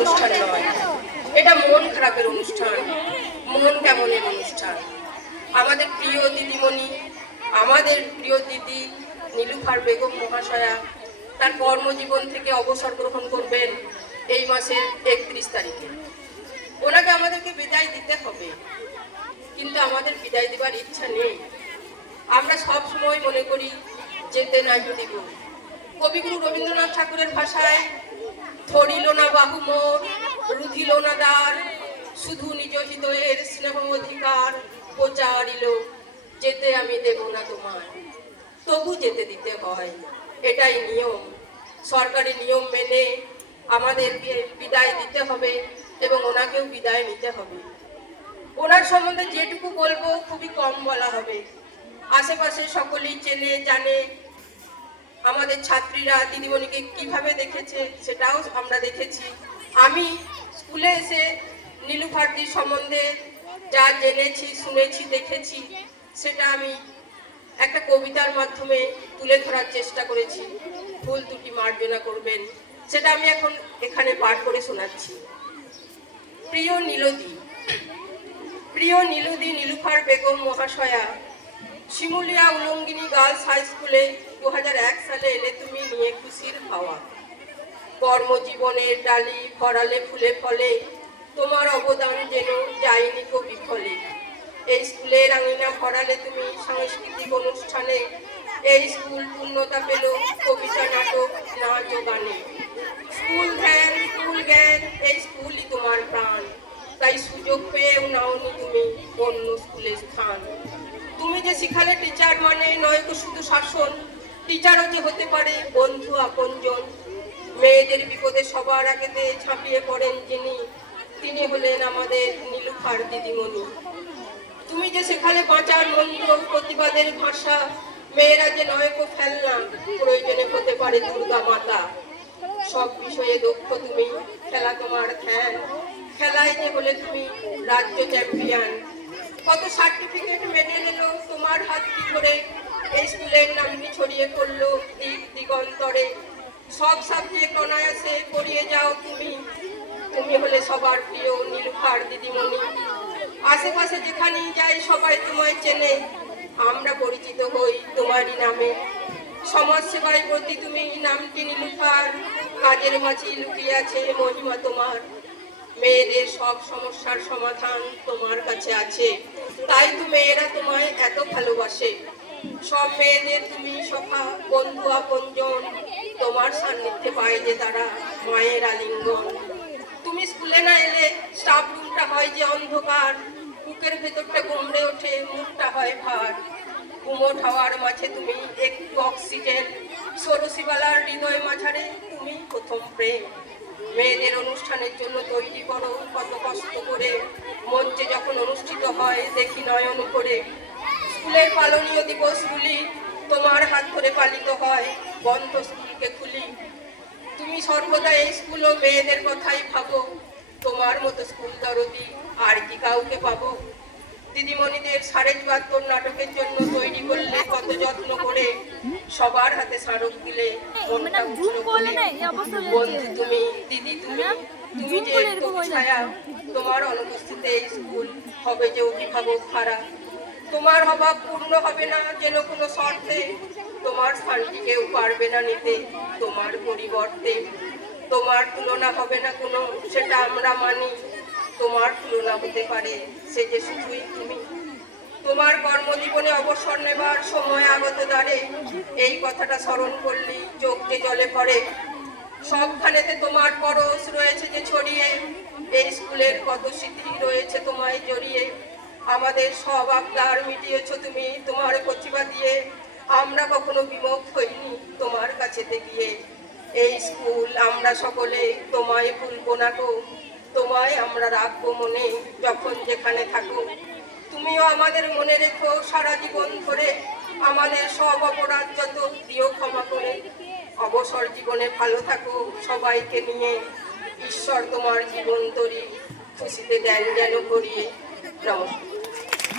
অনুষ্ঠান নয়, এটা মন খারাপের অনুষ্ঠান, মন কেমনের অনুষ্ঠান। আমাদের প্রিয় দিদিমণি, আমাদের প্রিয় দিদি নীলুফার বেগম মহাশয়া তার কর্মজীবন থেকে অবসর গ্রহণ করবেন এই মাসের 31 তারিখে। ওনাকে আমাদেরকে বিদায় দিতে হবে, কিন্তু আমাদের বিদায় দেবার ইচ্ছা নেই। আমরা সব সময় মনে করি যেতে নাই দিব। কবিগুরু রবীন্দ্রনাথ ঠাকুরের ভাষায়, ধরিল না বাহু মোর, রুধিল না দ্বার, শুধু নিজ হৃদয়ের স্নেহ অধিকার প্রচারিল, যেতে আমি দেব না তোমায়, তবু যেতে দিতে হয়। এটাই নিয়ম, সরকারি নিয়ম মেনে আমাদেরকে বিদায় দিতে হবে এবং ওনাকেও বিদায় নিতে হবে। ওনার সম্বন্ধে যেটুকু বলবো খুবই কম বলা হবে। আশেপাশে সকলেই চেনে জানে, আমাদের ছাত্রীরা দিদিমণিকে কিভাবে দেখেছে সেটাও আমরা দেখেছি। আমি স্কুলে এসে নীলুফারদির সম্বন্ধে যা জেনেছি, শুনেছি, দেখেছি, সেটা আমি একটা কবিতার মাধ্যমে তুলে ধরার চেষ্টা করেছি। ভুল ত্রুটি মার্জনা করবেন, সেটা আমি এখন এখানে পাঠ করে শোনাচ্ছি। প্রিয় নীলদি, প্রিয় নীলদি নীলুফার বেগম মহাশয়া, শিমুলিয়া উলঙ্গিনী গার্লস হাই স্কুলে 2001 সালে এলে তুমি নিয়ে খুশির হাওয়া। কর্মজীবনের ডালি ভরালে ফুলে ফলে, তোমার অবদান যেন যায়নি কো বিফলে। এই স্কুলের আঙিনা ভরালে তুমি সাংস্কৃতিক অনুষ্ঠানে, এই স্কুল পূর্ণতা পেল কবিতা, নাটক, নাচ ও গানে। স্কুল ধ্যান, স্কুল জ্ঞান, এই স্কুলই তোমার প্রাণ, তাই সুযোগ পেয়েও নাওনি তুমি অন্য স্কুলের স্থান। তুমি যে শিখালে টিচার মানে নয় তো শুধু শাসন, টিচারও যে হতে পারে বন্ধু আপনজন। মেয়েদের বিপদে সবার আগেতে ঝাঁপিয়ে পড়েন যিনি, তিনি হলেন আমাদের নীলুফার দিদিমণি। তুমি যে শেখালে বাঁচার মন্ত্র, প্রতিবাদের ভাষা, মেয়েরা যে নয় কো ফেলনা, প্রয়োজনে হতে পারে দুর্গা মাতা। সব বিষয়ে দক্ষ তুমি, খেলা তোমার ধ্যান, খেলায় যে হলে তুমি রাজ্য চ্যাম্পিয়ন। কত সার্টিফিকেট মেডেল এলো তোমার হাত কি করে, এই স্কুলের নামটি ছড়িয়ে পড়লো দিক দিগন্তরে। সব সাবজেক্ট অনায়াসে পড়িয়ে যাও তুমি, তুমি হলে সবার প্রিয় নীলুফার দিদিমণি। আশেপাশে যেখানেই যাই সবাই তোমায় চেনে, আমরা পরিচিত হই তোমারই নামে। সমাজ সেবায় প্রতি তুমি নামটি নীলুফার, কাজের মাঝে লুকিয়ে আছে মহিমা তোমার। মেয়েদের সব সমস্যার সমাধান তোমার কাছে আছে, তাই তো মেয়েরা তোমায় এত ভালোবাসে। সব মেয়েদের তুমি সখা, বন্ধু আপনজন, তোমার সান্নিধ্যে পায় যে তারা মায়ের আলিঙ্গন। তুমি স্কুলে না এলে স্টাফ রুমটা হয় যে অন্ধকার, বুকের ভেতরটা গুমড়ে ওঠে, মুখটা হয় ভার। কুমোট হাওয়ার মাঝে তুমি একটু অক্সিজেন, সরসীবালার হৃদয় মাঝারে তুমি প্রথম প্রেম। মেয়েদের অনুষ্ঠানের জন্য তৈরি করো কত কষ্ট করে, মঞ্চে যখন অনুষ্ঠিত হয় দেখি নয়ন করে। স্কুলের পালনীয় দিবসগুলি তোমার হাত ধরে পালিত হয়, বন্ধ স্কুলকে খুলি। তুমি সর্বদা এই স্কুল ও মেয়েদের কথাই ভাবো, তোমার মতো স্কুল দরদি আর কি কাউকে পাবো। দিদিমণিদের 74 নাটকের জন্য তৈরি করলে কত যত্ন করে, সবার হাতে স্মারক দিলে মনটা উঠল বলে। বন্ধু তুমি, দিদি তুমি, তুমি যে তবু ছায়া, তোমার অনুপস্থিতিতে এই স্কুল হবে যে অভিভাবক হারা। তোমার অভাব পূর্ণ হবে না যেন কোনো শর্তে, তোমার স্থানটি কেউ পারবে না নিতে তোমার পরিবর্তে। তোমার তুলনা হবে না কোনো, সেটা আমরা মানি, তোমার তুলনা হতে পারে সে যে শুধুই তুমি। তোমার কর্মজীবনে অবসর নেবার সময় আগত দ্বারে, এই কথাটা স্মরণ করলি চোখ যে জলে পড়ে। সবখানেতে তোমার পরশ রয়েছে যে ছড়িয়ে, এই স্কুলের কত স্মৃতি রয়েছে তোমায় জড়িয়ে। আমাদের সব আবদার মিটিয়েছ তুমি তোমার প্রতিভা দিয়ে, আমরা কখনো বিমুখ হইনি তোমার কাছেতে গিয়ে। এই স্কুল আমরা সকলে তোমায় ভুলবো না গো, তোমায় আমরা রাখবো মনে যখন যেখানে থাকো। তুমিও আমাদের মনে রেখো সারা জীবন ধরে, আমাদের সব অপরাধ যত দিও ক্ষমা করে। অবসর জীবনে ভালো থাকো সবাইকে নিয়ে, ঈশ্বর তোমার জীবন তরি খুশিতে দেন যেন করিয়ে। নমস্কার।